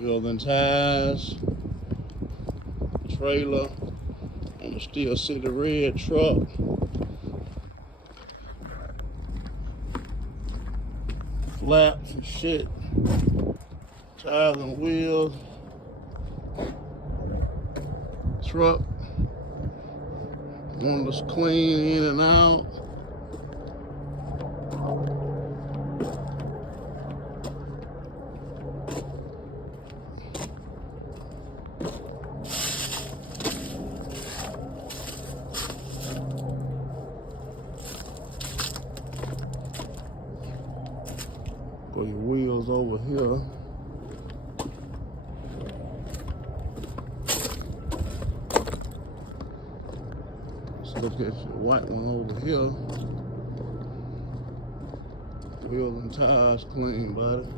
Wheels and tires. Trailer on the Steel City red truck. Flaps and shit. Tires and wheels. Truck. One that's clean in and out. Put your wheels over here. Let's look at your white one over here. Wheels and tires clean, buddy.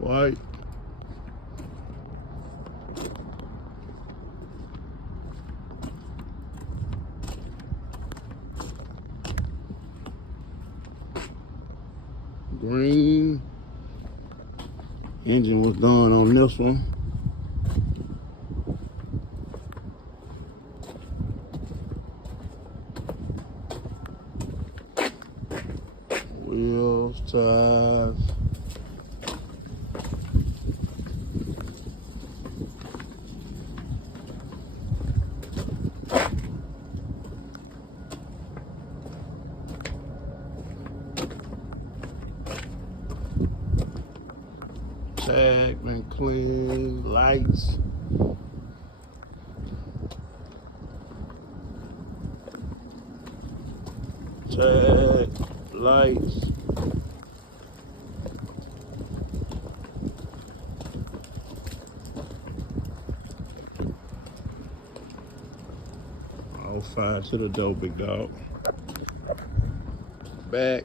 White. Green. Engine was done on this one. Wheels, tires. Tag been clean, lights. Tag, lights. All five to the door, big dog. Back.